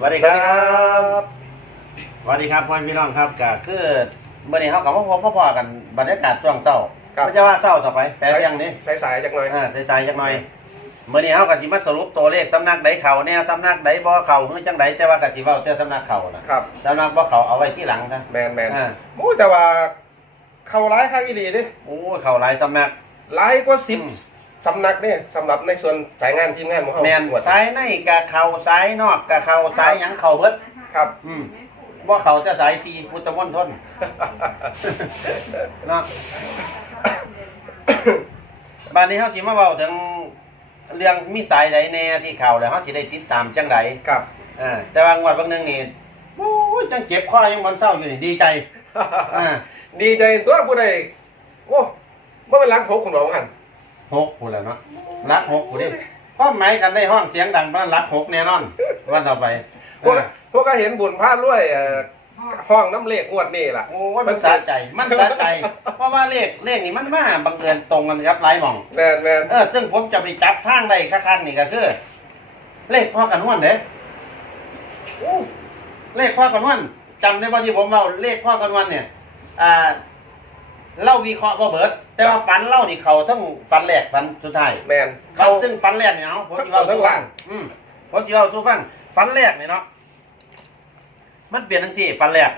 สวัสดีครับ สวัสดีครับพ่อพี่น้องครับก็คือวันนี้เขาขับรถพ่อพ่อกัน บรรยากาศช่วงเศร้าครไม่ใช่ว่าเศร้าต่อไป แต่ยังนี้ใสๆจังหน่อยใสๆจังหน่อยเมวันนี้เขากับทีมสรุปตัวเลขสำนักไดเข่าเนี่ยสำนักไดบ่อเข่าเฮ่ยจังไดจะว่ากับทีมว่าเจ้าสำนักเข่านะครับสำนักบ่อเข่าเอาไว้ที่หลังนะแบนแมนู้แต่ว่า เข่าร้ายครับอีดีดิโอ้เข่าร้าสำนักร้ากว่าสิบสำนักเนี่ยสำหรับในส่วนสายงานทีมงานของเขาแมนหัวสายในกะเขาสายนอกกะเขาสายยังเขาเบิดครับ อืมว่าเขาจะสายซีพุทธมณฑลนะบานนี้เขาจีมาเบาถึงเรื่องมีสายไหนแน่ที่เขาแล้วเขาจะได้ติดตามจังไรครับอ่าแต่บางวดบางนึงนี่ โอ้ยจังเก็บข้อยังบอลเศร้าอยู่นี่ดีใจ อ่า ดีใจตัวผู้ใดโอ้ไม่เป็นรักผมคุณบอกว่าหันหกคนแล้วเนาะรักหกคนดิก็ไม้กันในห้องเสียงดังเพรานรักหกแน่นอนวันต่อไปพวกก็เห็นบุญพลาดด้วยห้องน้ำเลขงวดนี่แหละมันสะใจ มันสะใจ เพราะว่าเลขเลขนี่มันมากบังเอิญตรงกันครับไร้หม่องแน่แน่เออ ซึ่งผมจะไปจับทางใดข้างนี่ก็คือ เลขพ่อกันห้วนเด้เลขพ่อกันห้วนจำได้ป่ะที่ผมเอาเลขพ่อกันห้นเนี่ย อ่าเล่าวิเคราะห์บ่เบิด แต่ว่าฟันเล่านี่เขาทั้งฟันแรกฟันสุดท้ายแมนเขาซึ่งฟันแรกเนี่ยเนาะผมจะเล่าทั้งหลังอืมผมจะเล่าทุกฟันฟันแรกเนี่ยเนาะมันเปลี่ยนทั้งสี่ฟันแรก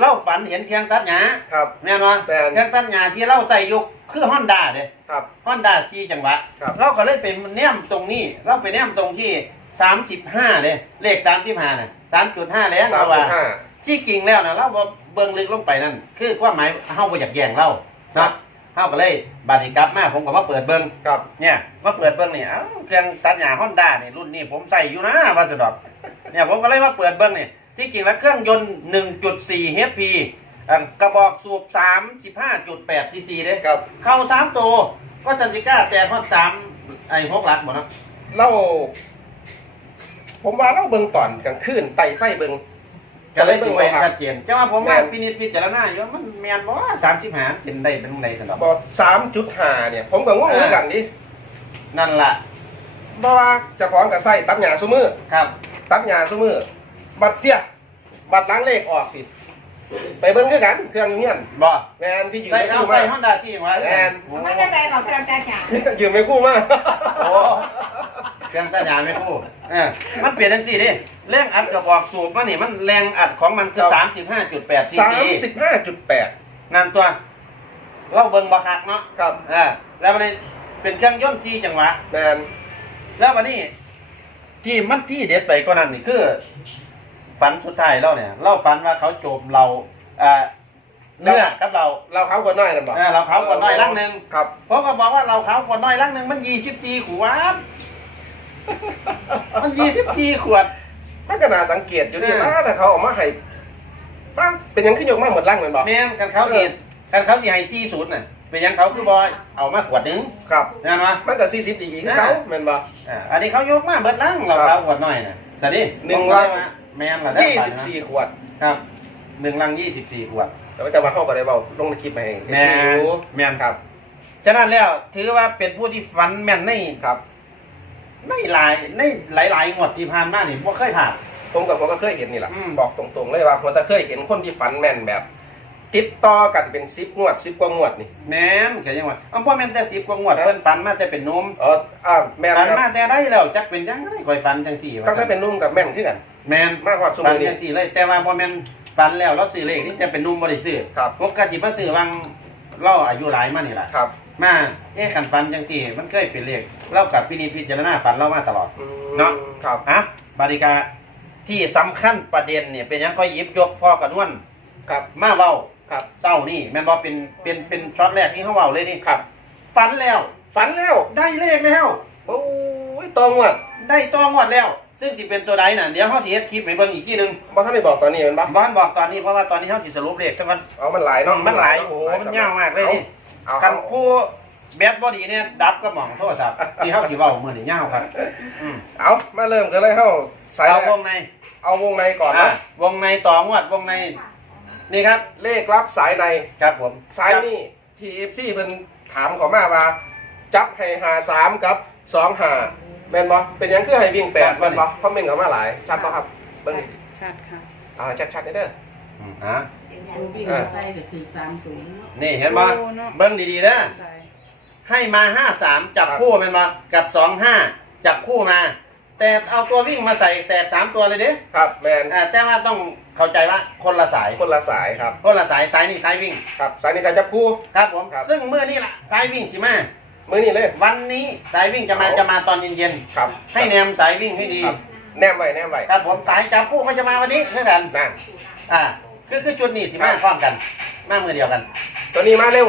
เล่าฟันเห็นเคียงตัดหยาครับแมนวะแมนเคียงตัดหยาที่เล่าใส่ยุคคือฮอนด้าเด้ครับฮอนด้าซีจังหวะเราก็เลยไปแนมตรงนี้ เราไปแนมตรงที่สามสิบห้าเลยเลขสามที่ผ่านสามจุดห้าแล้วสามจุดห้าที่จริงแล้วนะเราเบิ่งลึกลงไปนั่นคือความหมายเฮาก็อยากแย่งเรานะเฮาก็เลย บาดีกลับมาผมก็่าเปิดเบิ่งกับเนี่ยมาเปิดเบิ่งนี่ยเครื่องตัดหญ้าฮอนด้าเนี่ยรุ่นนี้ผมใส่อยู่นะว่าสุดอกเนี่ยผมก็เลยว่าเปิดเบิ่งนี่ยที่จริงแล้วเครื่องยนต์หนึ่งจุดสี่ HP กระบอกสูบสามสิบห้าจุดแปดซีซีเลยครับ เข้าสามตัวก็ซันซิก้าแซ่พักสามไอ้พกหลักหมดนะเรา ผมว่าเราเบิ่งตอนกลางคืนไต่ไฟเบิ่งก็เลยจึงไปเกียนจะมาผมว่าปีนิดพิจารณาอยู่มันแมนบ่สามสิบหาเห็นได้เป็นไหนสำหรับสามจุดหาเนี่ยผมก็งวงเหมือนกันดินั่นแหละบ่าจะขวางกับไส้ตัดหยาสมือครับตัดหยาสมือบัดเตี้ยบัดล้างเลขออกผิดไปเบิ้งคือกันเครื่องเงี้ยนบ่แมนที่ยืมไม่คู่มาใส่ห้องดาที่ไว่าแมนมันก็ใส่หลอกเครื่องแจกหยายืมไม่คู่มาโครื่องตัดยาไม่พูดอ่มันเปลี่ยนเทันสี่ดิแรงอัดกับออกสูบมันนี่มันแรงอัดของมันคือสามสิบห้าจุดแปดซีซีสามสิบห้าจุดแปดนั่นตัวเราเบิ้งบะหักเนาะ ครับอ่แล้วมันเป็นเครื่องย่นซีจังหวะแมนแล้วมันนี่ที่มันที่เด็ดไปก็นั่นนี่คือ ฝันสุดท้ายเราเนี่ย เราฝันว่าเขาโจมเราอ่เนื้อกับเราเราเขาคนน้อยนะบอกเราเขาคนน้อยลังหนึ่งครับเพราะเขาบอกว่าเราเขาคนน้อยลังหนึ่งมันยี่สิบจีขวานมันยี่สิบสี่ขวดมันก็น่าสังเกตอยู่นี่นะแต่เขาออกมาให้ปาเป็นยังขึ้นยกมาหมดล่างเหมือนบอกแมนกันเขาเีกันเขาสี่ให้สี่ศูนย์น่ะ เป็นยังเขาคือบอยเอามาขวดนึง ครับนะมามันก็สี่สิบอีกขึ้เขาเหมือนบอกอันนี้เขายกมาเบิดล่างเราเขาขวดหน่อยน่ะสวัสดีหนึ่งลังแมนละยี่สิบสี่ขวด ครับ หนึ่งลังยี่สิบสี่ขวดแต่ว่าจะมาเข้ากับได้บ่าลงในคลิปไปเองแมนแมนครับ ฉะนั้นแล้วถือว่าเป็นผู้ที่ฝันแม่นนี่ครับในหลายในหลายหลายงวดที่ผ่านมาเนี่ยผมเคยผ่านผมกับผมก็เคยเห็นนี่แหละบอกตรง ๆ เลยว่าผมก็เคยเห็นคนที่ฝันแม่นแบบติดต่อกันเป็นซิบงวดซิบกว่างวดนี่แม่นแค่ยังไงอ๋อพ่อแม่นแต่ซิบกว่างวดเพิ่นฝันมาจะเป็นนุ่มเอออ่าแม่ันมาแต่ได้แล้วจักเป็นยังไงคอยฝันจังสี่ว่ได้เป็นนุ่มกับแม่นที่กันแม่นมากกว่าสมัยนี้ังสี่เลย แต่ว่าพ่อแม่นฝันแล้วแล้สื่อเลขนี่จะเป็นนุ่มบริสุทธิ์ครับพวกกระจิบมาสื่อวังเราอายุหลายมานี่แหละครับ มาเอ๊ะขันฟันจังทีมันเคยเปลี่ยนเลข เรากับพี่นีพีิจารณาฟันเรามาตลอด เนาะครับอ่ะบริกา ที่สําคัญประเด็นเนี่ย เป็นยังค่อยยิบยกพ่อกระนวลครับมาเลาครับเต้านี่แม่บอเป็น เป็น เป็นช็อตแรกที่เขาเล่าเลยนี่ ครับฟันแล้วฟันแล้ว ได้เลขแล้ว โอ้ย ตองวมดได้ตองวมดแล้วซึ่งที่เป็นตัวใดน่ะเดี๋ยวเขาสิเฮ็ดคลิปไปเบิงอีกที่หนึ่งบ้านทไม่บอกตอนนี้เป็นบ้านบ้านบอกตอนนี้เพราะว่าตอนนี้เขาสิสรุปเลขทั้งมันเอามันหลายเนาะมันหลายโอ้โหมันยาวมากเลยนี่การผู้แบดบอดีเนี่ยดับก็มองโทรศัพท์ที่เขาสิเบาเมือนี่ยาวครับเอามาเริ่มกันเลยเขาใส่เอาวงใน เอาวงใน ก่อนนะวงในต่องวดวงในนี่ครับ เลขรับสายในครับผมสายนี่ทีเอฟซีเป็นถามขอมาว่า จับให้หาสามกับสองหาแม่นบอเป็นยังคือให้วิ่งแปดแมนบอเขาเม่งออกมาหลายชัดปะครับเบิ้งชัดครับอ่าชัดชัดเด้อฮะใส่ถือสามสูงนี่เห็นบอเบิ้งดีๆนะให้มาห้าสามจับคู่แม่นบอกับสองห้าจับคู่มา แต่เอาตัววิ่งมาใส่แต่สามตัวเลยเด้ครับแมนแต่ว่าต้องเข้าใจว่าคนละสายคนละสายครับ คนละสายสายนี่สายวิ่งครับสายนี่สายจับคู่ครับ ผมซึ่งเมื่อนี่แหละสายวิ่งสิ่ไมมื่อนี้เลย วันนี้สายวิ่งจะมาจะมาตอนเย็นๆครับ ให้แนมสายวิ่งให้ดีแนมไว้แนมไว้ครับผมสายจับคู่เขาจะมาวันนี้เช่นกันนัอ่า คือคือจุดนี้ที่มาพร้อมกัน มาเมื่อเดียวกัน ตัวนี้มาเร็ว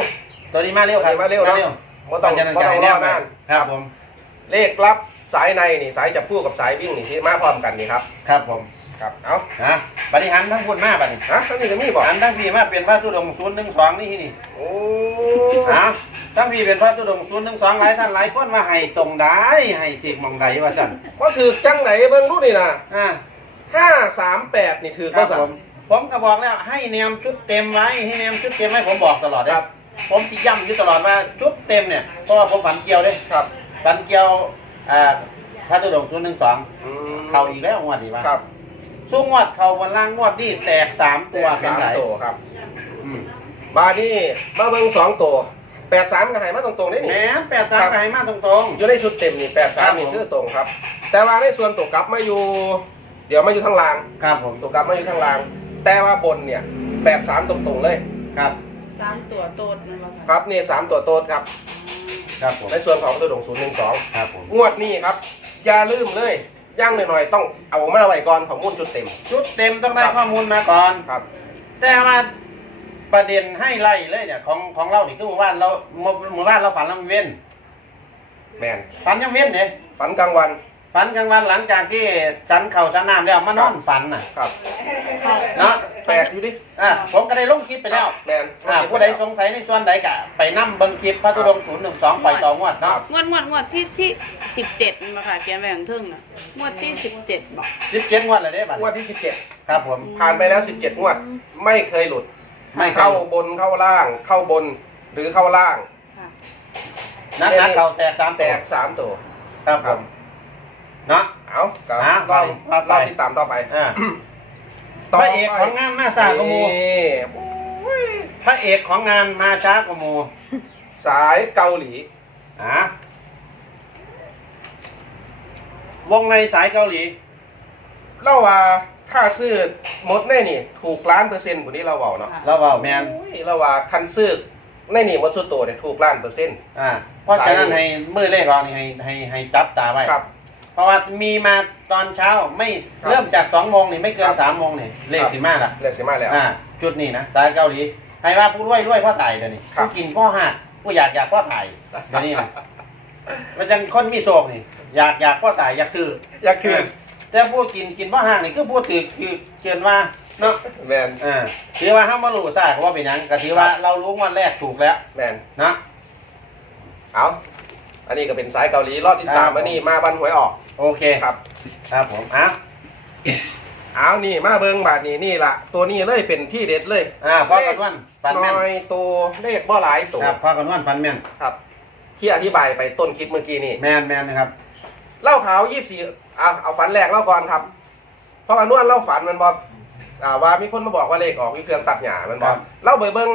ตัวนี้มาเร็วครับมาเร็วเนาะมาต้องมาต้องรอนานครับผม เลขลับสายในนี่สายจับคู่กับสายวิ่งนี่ที่มาพร้อมกันนี่ครับ ครับผมครับ เอาฮะบริหารทั้งพูดมากไปนี่ฮะทั้งนี้กั้งมีบอกอันทั้งพี่มากเปลี่ยนพระตุดงศูนย์หนึ่งสองนี่ที่นี่ โอ้ฮะทั้งพี่เปลี่ยนพระตุดงศูนย์หนึ่งสองหลาย ท่านหลายคนมาให้ตรงได้ให้เจกมองไดว่าสั่นก็ถือจังไหนเบิ้งรู้นี่นะฮะห้าสามแปดนี่ถือก็สั่นผมก็บอกแล้วให้เนมชุดเต็มไว้ให้เนมชุดเต็มไว้ผมบอกตลอดครับ ผมที่ย่ำอยู่ตลอดว่าชุดเต็มเนี่ย เพราะผมฝันเกี่ยวเลยครับฝันเกี่ยวอ่าพระตุดงศูนย์หนึ่งสองเขาอีกแล้วว่าดีป่ะครับซู้งวดเขาบนล่างงวดที่แตกสามตัวสามตัวครับบาร์นี่บ้าเบิ้งสองตัวแปดสามกับไฮมาตรงตรงนี่นี่แปดสามกับไฮมาตรงตรงอยู่ในชุดเต็มนี่แปดสามนี่คือตรงครับ แต่ว่าในส่วนตัวกลับมาอยู่ เดี๋ยวมาอยู่ข้างล่าง ครับผมตัวกลับมาอยู่ข้างล่าง แต่ว่าบนเนี่ยแปดสามตรงตรงเลย ครับสามตัวโตดนะครับ ครับนี่สามตัวโตดครับครับผมในส่วนของตัวดงศูนย์หนึ่งสองครับผมงวดนี้ครับ อย่าลืมเลยย่างหน่อยๆต้องเอามาไว้ก่อนข้อมูลชุดเต็มชุดเต็มต้องได้ข้อมูลมาก่อนครับ แต่มาประเด็นให้ไล่เลยเนี่ยของของเราเนี่คือหมู่บ้านเราหมู่บ้านเราฝันลำเว้นแมนฝันยังเว้นเนี่ยฝันกลางวันฝันกลางวันหลังจากที่ฉันเข่าชั้นน้ำแล้วมานอนฝันน่ะครับเนาะแปลกอยู่ดิอ่าผมก็ได้ลงคลิปไปแล้วแมนอ่าผู้ใดสงสัยในส่วนใดกะไปนั่มบังคลิปพระธุดงศูนย์หนึ่งสองไปต่องวดเนาะงวด งวด งวด ที่ที่สิบเจ็ดมาค่ะ เกียนแหวงทึ่งนะงวดที่สิบเจ็ดบอกสิบเจ็ดงวดอะไรได้บ้างวดที่สิบเจ็ดครับผม ผ่านไปแล้วสิบเจ็ดงวด ไม่เคยหลุด ไม่เข้าบนเข้าล่าง เข้าบนหรือเข้าล่างนักนักเข่าแตกสามแตกสามตัวครับผมนาะเอาเราเราติดตามต่อไปพระเอกของงานมาช้ากมูพระเอกของงานมาช้ากมู สายเกาหลีอะวงในสายเกาหลีเล่าว่าค่าซื้อมดแน่นี่ ถูกล้านเปอร์เซ็นต์วันนี้เราเบาเนาะเราเบาแมนเล่าว่าคันซื้อแน่นี่มดสุตโตเนี่ยถูกล้านเปอร์เซ็นต์อ่าเพราะฉะนั้นให้มือเลขเราเนี่ให้ให้ให้จับตาไว้ครับประวัตมีมาตอนเช้าไม่เริ่มจากสองโมงนี่ไม่เกินสามโมงนี่ เลขสีมาละเลขสีมาแล้วจุดนี้นะสายเกาหลีไทยว่าผู้รวยรวยพ่อไถ่เดี๋ยวนี้ผู้กินพ่อหาดผู้อยากอยากพ่อไถ่เดี๋ยวนี้มันจังคนมีโศกนี่ อยากอยากพ่อไถ่อยากซื้ออยากคืนแต่ผู้กินกินพ่อหาดนี่คือผู้ถือคือเกินว่าเนาะแมนอ่าถือว่าห้ามมาลู่ใา่เพราะว่าเป็นยังกะถือว่าเรารู้วันแรกถูกแล้วแมนนะเอาอันนี้ก็เป็นสายเกาหลีรอดทิ่ตามอันนี้มาบันหวยออก โอเคครับ ครับผมอ้าวอ้าวนี่ มาเบิงบาทนี่นี่แหละ ตัวนี้เลยเป็นที่เด็ดเลย อ่าพอกันวันฟันแม่นน้อยตัวเลขบ่หลายตัวครับพอกันวันฟันแม่นครับที่อธิบายไปต้นคลิปเมื่อกี้นี่ แม่นแม่นนะครับ เล่าขาวยี่สี่เอาเอาฟันแรกเล่าก่อนครับพอกันวันเล่าฝันมันบอกอ่าว่ามีคนมาบอกว่าเลขออกวิเครื่องตัดหยามันบอกเล่าเบิ้ง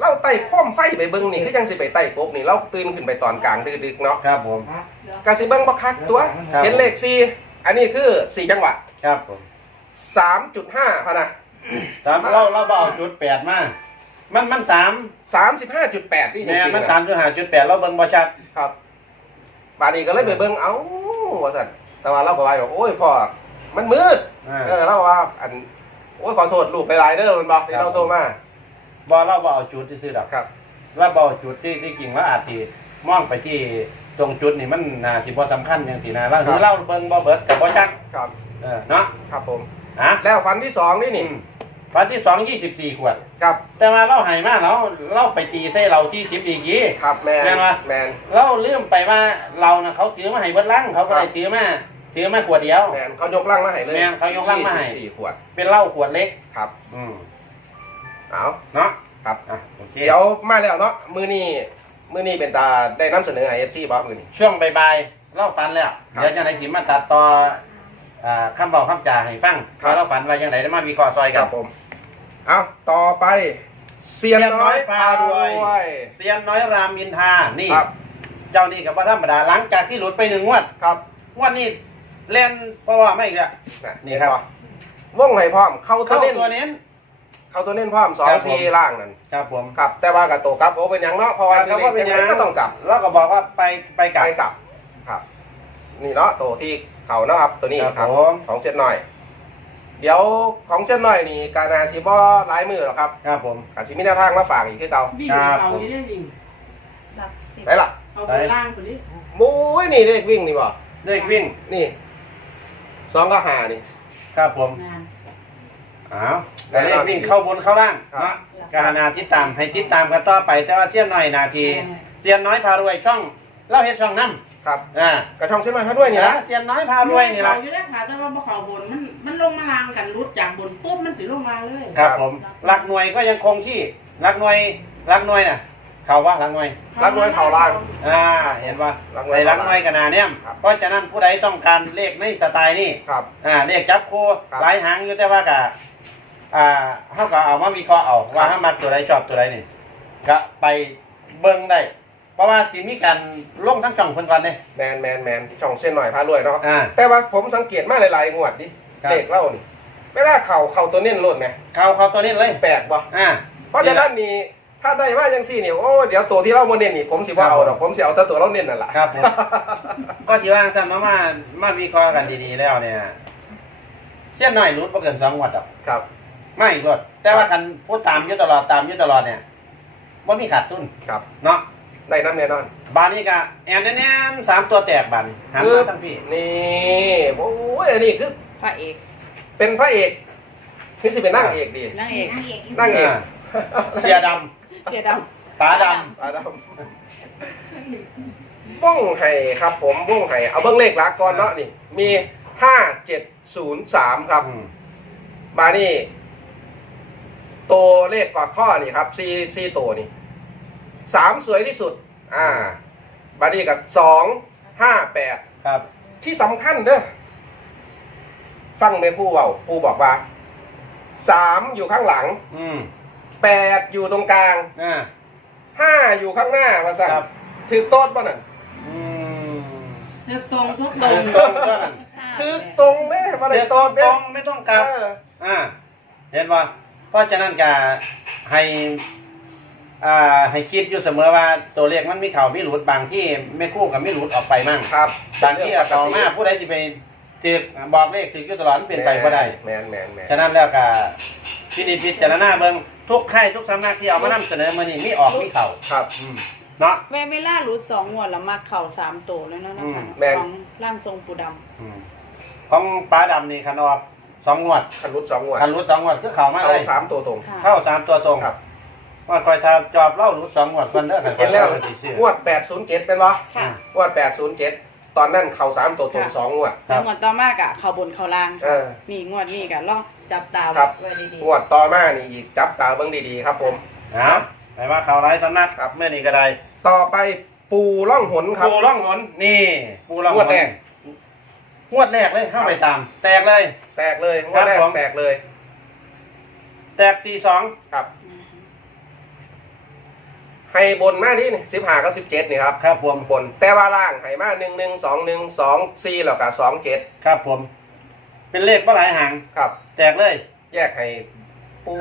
เราไต่ข้อมไฟไปเบิ้งนี่ คือยังสิไปไต่ปกนี่เราตื่นขึ้นไปตอนกลางดึกๆเนาะครับผมกาสิเบิ้งบักคักตัว เห็นเลขสี่อันนี้คือสี่จังหวะครับผมสามจุดห้าพอนะสามเราเราเบาจุดแปดมากมันมันสามสามสิบห้าจุดแปดนี่จริงๆมันสามจุดห้าจุดแปดเราเบิ้งบักชัด ครับบานี้ก็เลยไปเบิ้งเอ้าว่าสันแต่ว่าเราบอกไปบอกโอ้ยพอมันมืดเออเราว่าอันโอ้ยขอโทษลูกไปหลายเด้อมันบอกที่เราโตมาบอาเราเอาจุดที่ซื้อดอกครับเราเอาจุดที่ที่จริงแล้วอาจีะมองไปที่ตรงจุดนี่มันน่ที่บอสำคัญอย่างสีนะเราคือเราเบิ้งบอเบิร์ตกับบอชักครับเออเนาะ ครับผม อ่ะแล้วฟันที่สองนี่นี่ฟันที่สองยี่สิบสี่ขวดครับ แต่มาเล่าหายมากเราเล่าไปตีเส้เราสี่สิบอีกี้ครับแมนแมนแมนเราลืมไปว่าเราเนี่ยเขาซือมาให้เบิร์ตล่างเขาก็เลยซื้อมาซื้อมาขวดเดียว แมนเขายกล่างมาให้เลย แมนเขายกล่างมาให้สี่ขวด เป็นเล่าขวดเล็กครับ อืมเอาเนาะครับเดี๋ยวมาแล้วเนาะมือนี้มือนี้เป็นตาได้นําเสนอไอเอสซี่บอสมือนี้ช่วงใบใบเล่าฟันแล้วเดี๋ยวจะไหนถิ่มมาตัดต่อคําบอกคําจ่าให้ฟังเราเล่าฟันไว้ยังไหได้มาวีคอซอยกับเอาต่อไปเซียนน้อยปลา้วยเซียนน้อยรามินทา นี่เจ้านี่กับพระธรรมดาหลังจากที่หลุดไปหนึ่งวดคับวันนี้เล่นเพราะว่าไม่อีกแล้วนี่ครับวงไห่พร้อม เข้าตัวเน้นเอาตัวเน้นพร้อมสองซีล่างนั่น ครับ ผมครับ แต่ว่ากับตัวกับโอเป็นยังเนาะ เพราะว่าซีเล็กเป็นยังก็ต้องกลับ แล้วก็บอกว่าไปไปกลับไปกลับ ครับ นี่เนาะตัวที่เขานะครับ ตัวนี้ ครับ ของเช็ดหน่อย เดี๋ยวของเช่นหน่อยนี่ การนาชีบอร้ายมือหรอครับ ครับผมการชีมีหน้าทางมาฝากอีกที่เก่าครับผมใช่ละเอาไปล่างคนนี้มุ้ยนี่เด็กวิ่งนี่บ่เด็กวิ่งนี่ สองก็หานี่ ครับผมเอาวแลขวิ่งเข้าบนเข้าล่างเนาะกาหนาทิศตามให้ทิศตามกันต่อไปแต่ว่าเสี้ยนหน่อยนาที เสี้ยนน้อยพารวยช่องเล่าเห็ดช่องนั่ำครับอ่ากระช่องเสี้ยนน้อยพารวยเนี่ยนะเสี้ยนน้อยพารวยเนี่ยเราอยู่แล้วค่ะแต่ว่าบเข้าบนมันมันลงมาลางกันรุดจากบนปุ๊บมันสิลงมาเลยครับผมหลักหน่วยก็ยังคงที่หลักหน่วยหลักหน่วยน่ะเขาว่าหลังน่วยหลังน่วยเขาล่างอ่าเห็นว่าในหลังน่วยกันนาเนี่ย เพราะฉะนั้นผู้ใดต้องการเลขในสไตล์นี่ครับอ่าเลขจับคู่หลายหางอยู่แต่ว่ากะ่าเขาก็เอาว่ามีข้อเอา ว่าถ้ามาตัวใดชอบตัวใดนี่ก็ไปเบิ้งได้ เพราะว่าทีมีการล่งทั้งจ่องคนก่อนเนี่ยแมนแมนแมนจ่องเส้นหน่อยพารวยเนาะ แต่ว่าผมสังเกตมากหลายๆงวดดิ เด็กเล่านี่ไม่ล่าเข่าเข่าตัวเน้นลดไหมเข่าเข่าตัวเน้นเลยแปดบ่อ่าเพราะฉะนั้นนี่ถ้าได้ว่ายังซี่เนี่ยโอ้เดี๋ยวตัวที่เล่าโมเน้นนี่ผมสิว่าเอาดอกผมสิเอาแต่ตัวเล่าเน้นนั่นแหละครับก็ที่ว่าสั่นมามามาวิเคราะห์กันดีๆแล้วเนี่ยเส้นหน่อยรุดประเกินสองงวัดอ่ะครับไม่กดแต่ว่ากันพูดตามยึดตลอดตามยึดตลอดเนี่ย ว่ามีขาดทุน ครับ เนาะได้น้ำแน่นอน บานนี้ก็แอนแน่นสามตัวแตกบานหันมาทั้งพี่ นี่ โอ้ยนี่คือ พระเอก เป็นพระเอก คือสิเป็นนั่งเอกดีนั่งเอก นั่งเอกเสียดำเสียดำตาดำตาดำบุ้งไห้ครับผมบุ้งไห้ เอาเบื้องเลขลักก่อนเนาะนี่ มีห้าเจ็ดศูนย์สามครับบานี่ตัวเลขกอดข้อนี่ครับซีซีตัวนี่สามสวยที่สุด อ่าบาดี้กับสองห้าแปดครับ ที่สำคัญเด้อฟังไปผู้เบาผู้บอกว่าสามอยู่ข้างหลัง อืมแปดอยู่ตรงกลางอ่าห้าอยู่ข้างหน้าภาัาถือโต๊นป่ะน่ะถือตรงทุกตรงถือตรงแม่มาเลยตรงไม่ต้องกลับอ่าเห็นป่ะราะฉะนั้นการให้ให้คิดอยู่เสมอว่าตัวเลขมันมีเข่ามีหลุดบางที่ไม่คู่กับไม่หลุดออกไปมั่งครับบางที่อาต่อมาผู้ใดจะไปตึกบอกเลขถึกยู่ตลอดเป็นไปก็ได้แม่นแมนแมนฉะนั้นแล้วการพินิจพิจารณาเบิ้งทุกไขรทุกสำนักที่เอามานําเสนอมานี่ม่ออกไม่เข่าครับ อืเนาะแม่ไม่ล่าหลุดสองงัวแล้วมาเข่าสามโตเลยเนาะนะคะของร่างทรงปูดําอืของป้าดำนี่ขนอกสองงวดคันรุสองงวดคันรุสองงวดคือข่าวไม่เขลาสามตัวตรงเข้าสามตัวตรงครับว่าคอยทาจอบเล่ารุ้นสองงวดมันเด้อเห็นแล้วงวดแปดศูนย์เจ็ดเป็นวะงวดแปดศูนย์เจ็ดตอนนั้นเข่าสามตัวตรงสองงวดงวดต่อมากอ่ะเข่าบนเข่าล่างนี่งวดนี่กับล่องจับตาบ้างดีๆงวดต่อมานี่อจับตาบ้างดีๆครับผมนะหมายว่าเข่าไร้สนักครับเมื่อนี้ก็ได้ต่อไปปูล่องหนครับปูล่องหนนี่ ปูล่องหนงงวดแรกเลยห้าไปตาม แตกเลย แตกเลยงวดแรกแตกเลย แตกสี่สองครับ ให้บนมาก่นี่สิบห้ากับสิบเจ็ดนี่ครับ ครับผมบนแต่ว่าล่างให้มากหนึ่งหนึ่งสองหนึ่งสองสี่แล้วกับสองเจ็ดครับผม เป็นเลขเมื่อไหร่หางครับแจกเลย แยกให้ผู้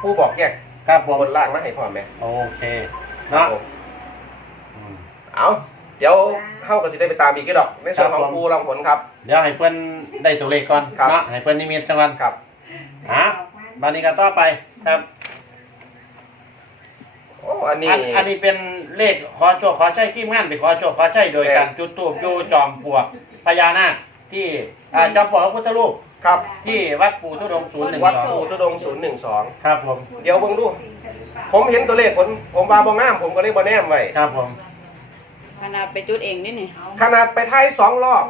ผู้บอกแยก ครับผม บนล่างมาให้พ่อแม่โอเคเนาะเอาเดี๋ยวเข้ากับสิได้ไปตามอีกดอกในส่วนของกูลองผลครับเดี๋ยวให้เพื่อนได้ตัวเลขก่อนครับให้เพื่อนนิมิตช่างวันครับฮะบานิกาต่อไปครับอันนี้อันนี้เป็นเลขขอโชค ขอใช้ทีมงานไปขอโชค ขอใช้โดยการจุดตูบยูจอมปวกพญานาคที่จอมปวกพุทธลูกครับที่วัดปู่ทุดงศูนย์หนึ่งวัดปู่ทุดงศูนย์หนึ่งสองครับผมเดี๋ยวเบิ่งดู ผมเห็นตัวเลขผมผมวาบองงามผมก็เลขบอแนมไว้ครับผมขนาดไปจุดเองนี่นี่ขนาดไปท้ายสองรอบ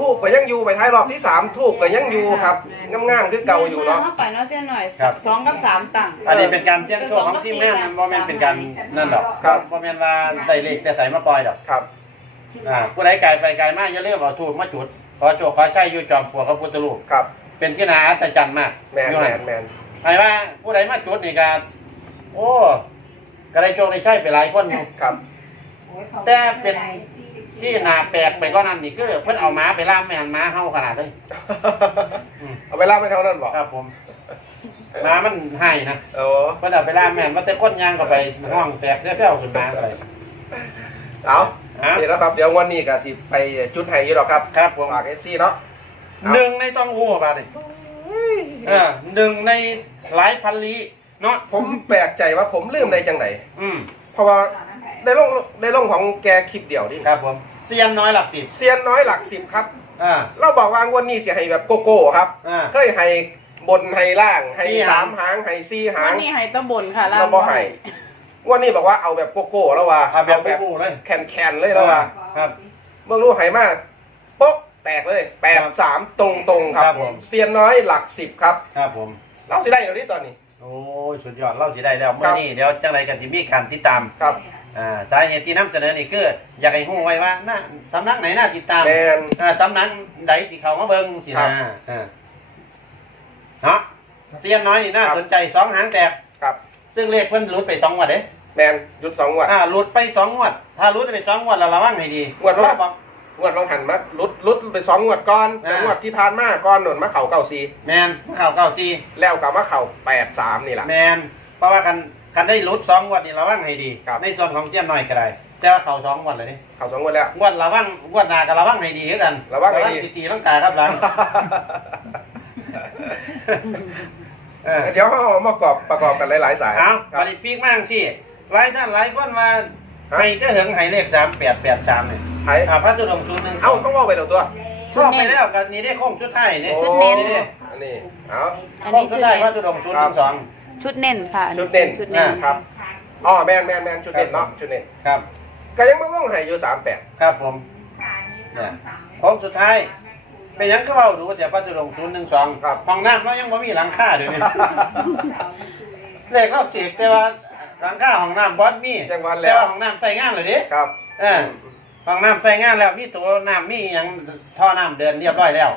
ทูบไปยังอยู่ไปท้ายรอบที่สามทูบไปยังอยู่ครับง่ามๆคือเก่าอยู่เนาะเขาไปเนาะเจ้หน่อยสองกับสามต่างอันนี้เป็นการเชื่อมโซ่ของที่แม่นบอแมนเป็นการนั่นหรอกครับบอแมนว่าใส่เหล็กแต่ใส่มะปลอยดอกครับอ่าผู้ใดกายไปกายมากจะเรียกว่าทูบมาจุดขอโชคขอใช้ยู่จอมผัวเขาพุทธลูกครับ เป็นที่นาอัศจรรย์มากแมนแมนหมายว่าผู้ใดมาจุดในการโอ้ก็ไดโชคได้ใช้ไปหลายคนครับแต่เป็นที่นาแปลกไปก็นั่นนี่คือเพื่อนเอาม้าไปล่าแม่งม้าเข้าขนาดเลยเอาไปล่าไม่เท่านั้นบอกครับ ผมม้ามันหายนะเพอ่ันเอาไปล่าแม่งมันจะก้นยางก็ไปห้องแตกแล้วก็เอาขึ้นมาไปเอาเดี๋ยวครับเดี๋ยววันนี้กั็สิไปจุดไห้ยี่หรอกครับครับผมฝากเอซี่เนาะหนึ่งในต้องอัวบาดเลยหนึ่งในหลายพันลีเนาะผมแปลกใจว่าผมลืมในจังไหนอืมเพราะว่า้ในร่องในร่อของแกคิดเดียวนี่ครับ ผมเซียนน้อยหลักสิบเซียนน้อยหลักสิบครับอ่าเราบอกว่างวดนี้เสียให้แบบโกโก้ครับเคยให้บนให้ล่าง ให้สามหางให้ซี่หางวันนี้ให้ตะบนค่ะล่างเราบอให้วันนี้บอกว่าเอาแบบโกโก้แล้วว่าเอาแบบแคนแคนเลยแล้วว่าครับเมื่อรู้ให้มากโป๊ะแตกเลยแปดสามตรงตรงครับเซียนน้อยหลักสิบครับครับผม เราสิได้เดี๋ยวนี้ตอนนี้ โอ้สุดยอดเราสิได้แล้วเมื่อนี้เดี๋ยวจังไรกันที่มีการติดตามครับสาเหตุที่นําเสนอนี่คือ อยากให้หูไว้ว่าน่าสำนักไหนน่าติดตามสำนักไหนที่เขามาเบิ้งสินะเนาะเซียนน้อยนี่น่าสนใจสองหางแตกซึ่งเลขเพิ่นรุดไปสองวัดเด้แมนหยุดสองวัดรุดไปสองวัดถ้ารุดไปสองวัดราระวังให้ดีวัดว่างวดเราหันมารุดรุดไปสองวัดก้อนแต่งวดที่ผ่านมาก้อนหนุนมะเข่าเก้าซีแมนมะเข่าเก้าซีแล้วกับมะเข่าแปดสามนี่แหละแมนเพราะว่ากันคันได้ลดสองวันนี่ระวังให้ดีในส่วนของเสี้ยนหน่อยก็ได้จะเข่าสองวันเลยนี่เข่าสองวัน แล้ววันระวังวันนาก็ระวังให้ดีเหมืกันระวังให้ดีสิตีร่างกายครับหลังเดี๋ยวเขากรอบประกอบกันหลายสายเอาปริปีกมากสิไลา์ท่านไลายคนมาไห้ก็เหิงไฮเลขสามแปดแปดสามเลยไห้พระจุลงชุดหนึ่งเอ้าต้องว่าไปหลายตัวชอบไปแล้วกันนี่ได้คงชุดไทยเนี่ยชุดเน้นอันนี้เอาคงชุดไทยพระจุลงชุดหนึ่งสองชุดเน้นค่ะชุดเน้นชุดเน่นครับอ๋อแมนแมนแมนชุดเน้นเนาะชุดเน้นครับก็ยังไม่ว่องไห่อยู่สามแปดครับ ผมเนี่ยผมสุดท้ายไปยังเข้าดูว่าจะป้าจะลงทุนหนึ่งสองครับฟองน้ำเรายังไม่มีหลังคาเดียนี้เลขเราเจ็กแต่ว่าหลังคาของน้ำบอสมีแต่ว่าของน้ำใส่งานเลยดิครับเออฟังน้ำใส่งานแล้วมีตัวน้ำมีอย่างท่อน้ำเดินเรียบร้อยแล้ว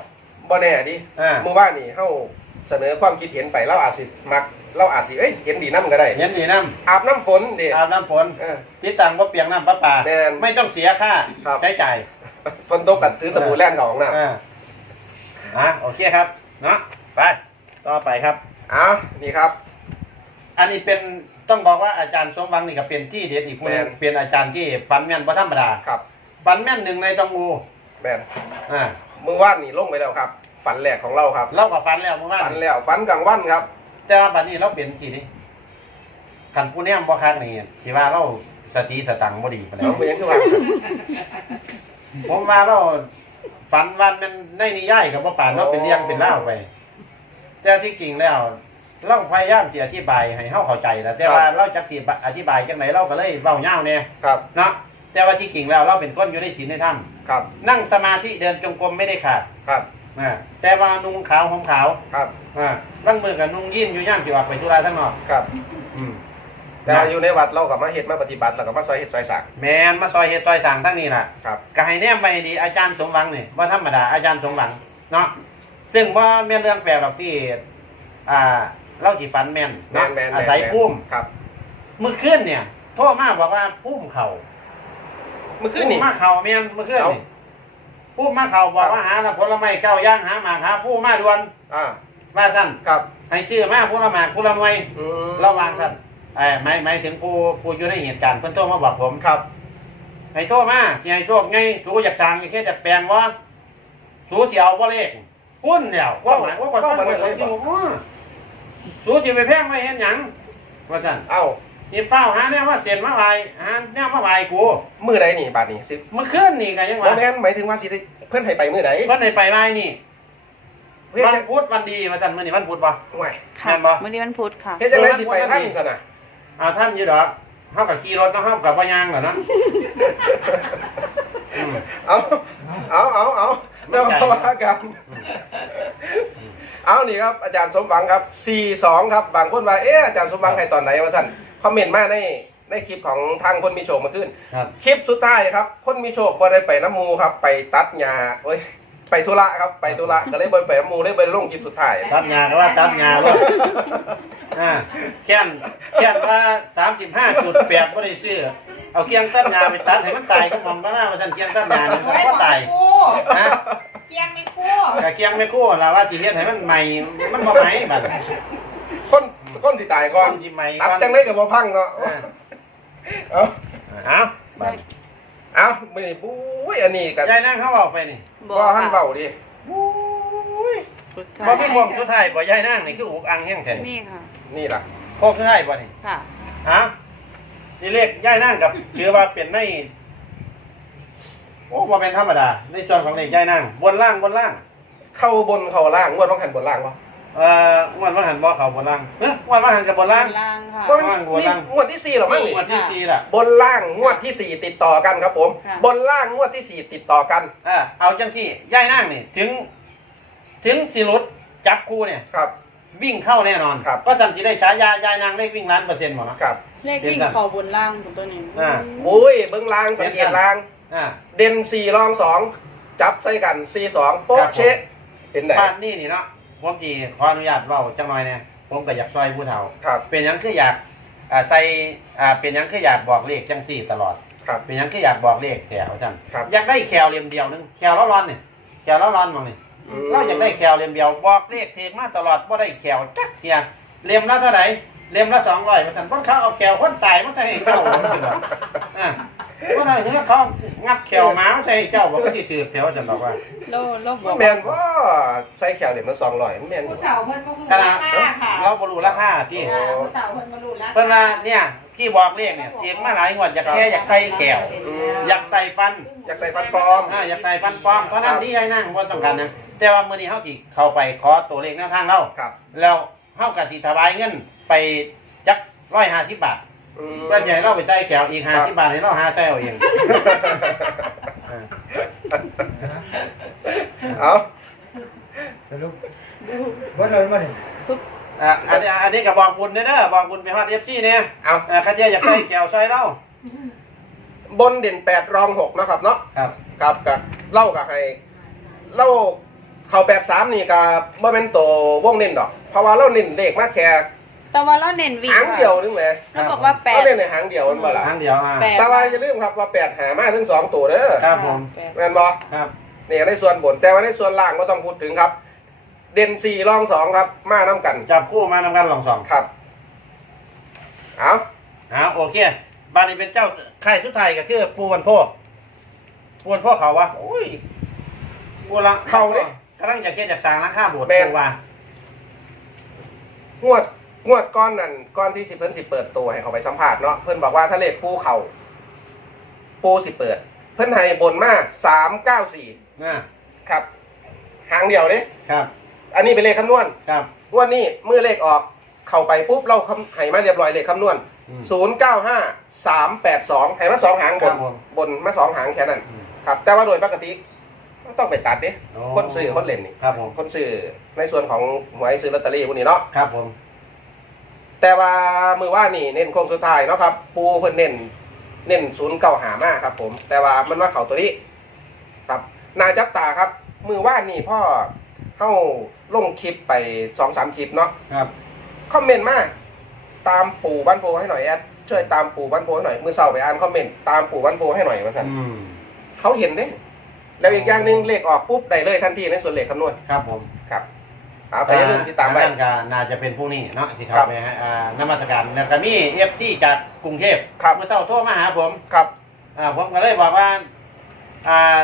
บ่แน่ดิเมื่อวานนี้เข้าเสนอความคิดเห็นไปแล้วอาจสิมักเราอาจสิเอ้ยเห็นดีน้ำก็ได้เห็นดีน้ำอาบน้ำฝนเดี๋อาบน้ำฝนทิศตังก็เปียงน้ำปะป่าไม่ต้องเสียค่า ใช้จ่ายฝนตกกัดถือสบู่แล่นหองน้ะนะโอเคครับนะไปต่อไปครับอ้าวนี่ครับ อันนี้เป็น ต้องบอกว่าอาจารย์สมวังนี่ก็เป็นที่เด็ดอีกคนเป็นอาจารย์ที่ฟันแม่นพระธรรมดาครับฟันแม่นหนึ่งในจังหวูแบนอ่ามือว่านนี่ลงไปแล้วครับ ฝันแหลกของเราครับเล่ากับฟันแล้วมือว่าน ฝันแล้วฟันกลางวันครับแต่ว่าบัดนนี้เราเปลี่ยนสิขันผู้แนมบ่ข้างนี่สิว่าเราสติสตังบ่ดีไปแล้วเปยังไงวะผมว่าเรา ฝันวันเป็นในนิยายกับว่ป่านเราเป็นเรียงเป็นเล่าไป แต่ที่จริงแล้ว เราพยายามที่อธิบายให้เข้าใจแล้วแต่ว่าเราจะที่อธิบายจากไหนเราก็เลยเบาเง่าเนี่ยครับนะแต่ว่าที่จริงแล้วเราเป็นก้นอยู่ในศีลในถ้ำครับ นั่งสมาธิ เดินจงกรม ไม่ได้ขาดครับอ่าแต่ว่านุ่งขาวห่มขาวครับอ่าทั้งมือกับนุ่งยิ้มอยู่ย่างจีวัดไปทุราทั้งนอกครับอืมแต่อยู่ในวัดเรากับมาเห็ดมาปฏิบัติเรากับมาซอยเห็ดซอยสางแมนมาซอยเห็ดซอยสางทั้งนี้ละครับก็ใแนมไปดีอาจารย์สมหวังนี่ว่าธรรมดาอาจารย์สมหวัง เนาะ ซึ่งว่าแม่เรื่องแปลกหรอกที่ อ่าเราจีฟันแมนแมนอาศัยพุ่มครับมือเคลื่อนเนี่ยท่อมาบอกว่าพุ่มเข่าเมื่อคืนนี่มาเข่าเมนเมื่อคืนนี่พุ่มาเข่าบอกว่าหาผลไม้เก้าย่างหาหมากหาพุ่มมาดวนอ่าว่าสั้นครับ ให้ชื่อมาผู้ละหมาดผู้ละมวยระวังครันไอ้ไม่ไม่ถึงผู้ผู้อยู่ในเหตุการณ์เพื่อนโทรมาบอกผมครับ ให้โทรมาที่ให้ช่วไงกูอยากสั่งแค่จะแปลงวะสูเสียวบ่เลขหุ้นเดียวว่าไงว่าก่อนเลยสูจีไปแพงไม่เห็นหยัง ว่าสั่นเอ้ายิ้มเฝ้าฮะเนี่ยว่าเสียนมาไวฮะเนี่ยมาไวกูมือไหนนี่บาทนี่ซิ้มือเคลื่อนนี่ไงยังไงผมแม่นหมาถึงว่าสิเพื่อนใหยไปมือไหนเพื่อนใหยไปไวนี่มันพุธมันดีมาสันเมื่อนี้มันพุธปะไม่แม่มือนี้มันพุธค่ะเพื่อจะไปสิไปท่านสันอ่ะ่าท่านยี่ดอกห้ามกับขี่รถนะห้ามกับปพยางแบบนะเอาเอาเอาเอาเราว่ากันเอานี่ครับ อาจารย์สมหวัง ครับสี่สองครับ บางคนว่า เอออาจารย์สมหวังใครตอนไหนมาสันคอมเมนต์มาในในคลิปของทางคนมีโชคมาขึ้นครับ คลิปสุดท้ายครับ คนมีโชคบ่ได้ไปน้ำมูครับไปตัดหยาเอ้ยไปทุระครับ ไปทุระก็เลยไปไปมูเลยไปลงกินสุดท้ายทัดงานก็ว่าตัดงานแล้วแค้นแค้นว่าสามสิบห้าจุดแปดก็ได้ซื้อเอาเคียงตัดงานไปตัดให้มันตายก็มองก็น่าว่าฉันเคียงตัดงานมันก็ตายเคียงไม่คู่แต่เคียงไม่คู่เราว่าจีเฮียนให้มันใหม่มันบอไหม่แบบคนคนที่ตายก่อนจับจังเลยกับบอพังเนาะเอ้าเอาอ้าไม่ปุ้ยอันนี้กันใจนั่งเขาบอกไปนี่บอกท่นเบาดิปุ้ยบอกไม่พงศ์ชุดไทยบอกใจนั่งนี่คืออกอังแห้งแทนนี่ค่ะนี่หล่ะโคกชุดไทยบอกนี่ค่ะฮะนี่เรียกใจนั่งกับเชื้อว่าเป็นในโอ้มาเป็นธรรมดาในส่วนของเี็กใจนั่งบนล่างบนล่าง เข้าบนเข่าล่างงวดต้องแข่งบนล่างวะวันว่าหันบอเขาบนล่างวันว่าหันกับบนล่างบนล่างครังวดที่สี่หรอไม่งวดที่สี่ล่ะ บนล่างงวดที่สี่ติดต่อกันครับผมบนล่างงวดที่สี่ติดต่อกันเออเอาจังสี่ย่ายนั่งนี่ถึง ถึงสีรถจับคู่เนี่ยครับ วิ่งเข้าแน่นอนครับก็จังสิได้ฉายายายนางได้วิ่งล้านเปอร์เซ็นต์หมดครับเลขวิ่งเขาบนล่างของตัวนี้อ่าโอ้ยเบื้องล่างสังเกตล่างอ่าเด่นสี่รองสองจับใส่กันสี่สองโป๊ะเช็คเป็นไหนบ้านนี่นี่เนาะผมที่ขออนุญาตเล่าจังหน่อยเนี่ยผมก็อยากซอยผู้เฒ่าเป็นยังคืออยากใส่เป็นยังคืออยากบอกเลขจังสี่ตลอดเป็นยังคืออยากบอกเลขแถวจังอยากได้แควเรียมเดียวนึงแควร้อนๆเนี่ยแควร้อนมั้งเนี่ยเราอยากได้แควเรียมเดียวบอกเลขเทมาตลอดว่าได้แควจักเนี่ยเรียมละเท่าไหร่เรียมละสองร้อยเพราะฉันั้องเขาเอาแควคนตายมาใส่เข้าผมจัลหวว่าอะเนี่ยเขางัดแขวมาใช่เจ้าบอกว่าถือแถวจะบอกว่าโลโลบอกแนว่าใส่แขวเหลี่ยมสองลอยเมียนเต่าเพิ่นก็คือราคา่ะเราบรละาคาพี่เต่าเพิ่นบรูราละเพิ่นว่าเนี่ยพี่บอกเรียกเนี่ยเทียงมาหลายงวดอยากแค่อยากใส่แขวอยากใส่ฟันอยากใส่ฟันปลอมอยากใส่ฟันปลอมเพราะนั่นที่ไอ้นั่งคนต้องการนะแต่ว่าเมื่อนี้เขาถี่เข้าไปขอตัวเลขหน้าทางเราแล้วเข้ากับถีถวายเงินไปจักร้อยห้าสิบบาทก็ใหญ่เราไปใจ้แขวอีกหาที่บาทให้เราหาแจวเอง เอาสรุปบ่นเลยมาดิอันนี้อันนี้กับบอกบุญเนี่ยนะ บอกบุญไปฮอดเอฟซีเนี่ยเอาขั้แย่อยากใช้แขวใช้เราบนเด่นแปดรองหกนะครับเนาะครับกับเล่ากับใครเล่าเข่าแปดสามนี่กับเมื่อเป็นตัววงเน้นดอก เพราะว่าเล่าเน้นเด็กมากแขต่ว่าเราเน้นวิ่งหางเดียวนี่ไหมเขาบอกว่าแปดเราเน้นนหางเดียวมันบ่ละหางเดียวแต่ว่าจะลืมครับ ว่าแปดหามาถึงสองตัวเด้อครับผมแรีนบอครับเนี่ยในส่วนบนแต่ว่าในส่วนล่างก็ต้องพูดถึงครับ เด่นสี่รองสองครับ มาน้ากันจับคู่มาน้ากันรองสองครับเอาเอาโอเคบ้านนี้เป็นเจ้าไข่ชุดไทยก็คือปูวันพ่อปวนพ่อเขาวะอุ้ยปวนละเขาเนี่ยกำลังจะเคลียร์จากสางล้างข้าบวชปวนวหัวดงวดก้อนนั่นก้อนที่สิเพิ่นสิเปิดตัวให้เขาไปสัมผัสเนาะเพิ่นบอกว่าถ้าเลขปูเขา่าปูสิเปิด เพิ่นให้บนมาสามเก้าสี่ครับ หางเดียวเนี่ครับ อันนี้เป็นเลขคำนวณครับนวดนี่เมื่อเลขออกเข้าไปปุ๊บเราให้มาเรียบร้อยเลขคำนวณศูนย์เก้าห้าสามแปดสองให้มาสองหางบน บนมาสองหางแค่นั้นครับ แต่ว่าโดยปกติต้องไปตัดเนี่ยคนซื้อคนเล่นนี่ครับผมคนซื้อในส่วนของหวยซื้อลอตเตอรี่พวกนี้เนาะครับผมแต่ว่ามือว่านี่เน้นโค้งสุดท้ายเนาะครับ ปูเพิ่น เน้นเน้นศูนย์เก่าหามากครับ ผม แต่ว่ามันว่าเขาตัวนี้ ครับนาจับตาครับ มือว่านี่พ่อเข้าลงคลิปไปสองสามคลิปเนาะครับคอมเมนต์มาตามปูบ้านโพให้หน่อยแอดช่วยตามปูบ้านโพให้หน่อยมือเสาร์ไปอ่านคอมเมนต์ตามปูบ้านโพให้หน่อยมาสั่นเขาเห็นเด้ แล้วอีกอย่างหนึ่งเลขออกปุ๊บได้เลยทันทีในส่วนเลขคำนวณครับผมครับอาแต่อย่าลตดตามไปกน่าจะเป็นพวกนี้เนาะที่ิครับนักมัสการนักมีเอฟซีจากกรุงเทพครับเมื่อเช้าโทรมาหาผมครับผมก็เลยบอกว่าอ่า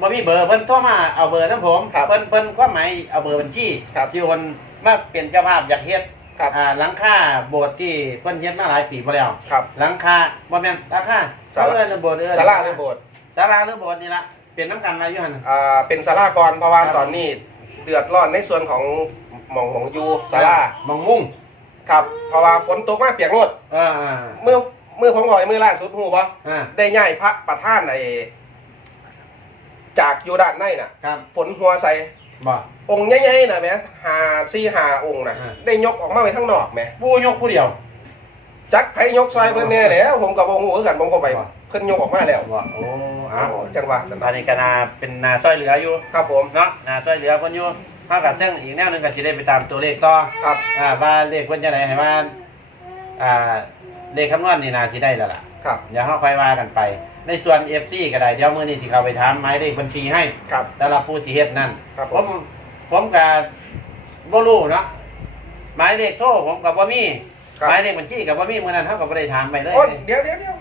บ่มีเบอร์เพิ่นโทรมาเอาเบอร์นั่นผมเพิ่นเพิ่นควหมายเอาเบอร์บัญชี ครับวคนมาเปลี่ยนเจ้าภาพอยากเฮ็ดหลังคาโบสถ์ที่เพิ่นเฮ็ดมาหลายปีมาแล้วหลังคาบ่แม่นหลังคาสาราเรือโบสถ์เสาราเรือโบสถ์สาราเรือโบสถ์นี่ละเปลี่ยนน้ำกันอะไรอยู่หันอ่เป็นสารากรเพราะว่าตอนนี้เดือดร้อน ในส่วนของหมองหมองยูซาลาหมองมุ้งครับ เพราะว่า ฝนตกมากเปียกโลดเมื่อเมื่อผมขอมือลราสุดหูปะได้ง่ายพระประธานใน จากยูดานในน่ะฝนหัวใสองค์ใหญ่ๆน่ะหมหาซีหาองค์น่ะ ได้ยกออกมาไปข้างนอกไหม่ผู้ยกผู้เดียว จักไพยกซอยเพื่อนเนี่ยเแหละผมกับผมค์หัวกันผมก็ไปพิ่นโยกออกมาแล้วว่าโอ้อะจังหวะสถานิกนาเป็นนาซ้อยเหลืออยู่ครับผมเนาะนาซ้อยเหลือพิ่งโยกถ้ากับเส้งอีกแน่นึ่งกั็จะได้ไปตามตัวเลขต่อครับอ่าว่าเลขวันจะไหนให้ว่าอ่าเลขคำนวณนี่นาทีได้แล้วล่ะ ครับอย่าข้าค่อยว่ากันไป ในส่วนเอฟซีก็ได้เดี๋ยวมือนี้ที่เขาไปทำไม้เลขบัญชีให้ครับแต่ละผู้ที่เฮ็ดนั่นผมผมกับโบลูเนาะไม้เลขโทรผมกับว่ามีไม้เลขบัญชีกับว่ามีเมื่อนั้นเท่ากับไปถามไปเลยเดี๋ยวเดี๋ยวเดี๋ยว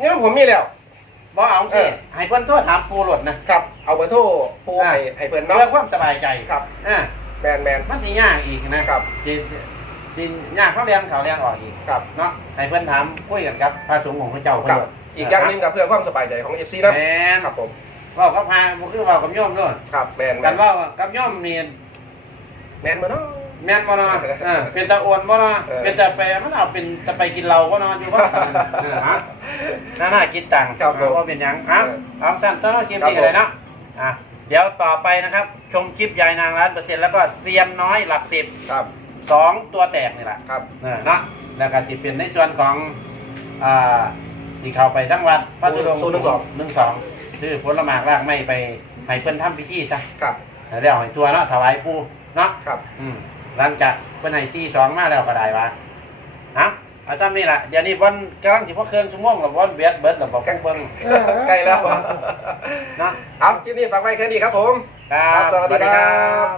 นี่ผมมีแล้วบอกเอาสิให้เพื่อนโทษถามปูหลดนะครับเอาไปโทษปูไปให้เพื่อนเนาะเพื่อความสบายใจครับอ่าแบนแบนมันีะยากอีกนะครับจีนจินยากเขาเรียงเขาเรียงออกอีกครับเนาะให้เพื่อนถามคุยกันครับพระสงฆ์ของพระเจ้าครับ อีกอย่างนึงกับเพื่อความสบายใจของเอฟซีนะแบนครับผมว่าเขาพาคือว่ากับย่อมด้วยครับแบนกันว่ากับย่อมเมียนแบนมาเนาะแม่นบ่นะเป็นตะอวนบ่นะเป็นตะไปมันเอาเป็นตะไปกินเราก็นอนอยู่ว่าน่าหน้ากินต่างเพราะว่าเป็นยังอ่ะอามสั้นต้องกินติอะไรนาะอ่ะเดี๋ยวต่อไปนะครับชมคลิปยายนางร้านเปอร์เซ็นแล้วก็เซียนน้อยหลักสิบสองตัวแตกนี่แหละครับเนาะแล้วก็ติดเป็นในส่วนของอ่าสี่ข่าวไปทั้งวันพระสุรงค์หนึ่งสองชื่อผละมากรากไม่ไปให้เพื่อนทำพิธีจ้ะครับแเรียกให้ตัวเนาะถวายปูเนาะครับ อืมหลังจากเป็นไอซีสองมาแล้วก็ได้ปะฮะอาซ้ำนี่แหละเดี๋ยวนี้วอนกำลังจะพกเครื่องชั่วโมงหรือวอนเบียดเบิร์ดหรือบอกแกงเบิ้งใกล้แล้วนะเอาที่นี่ฝากไว้แค่นี้ครับผม ครับ สวัสดีครับ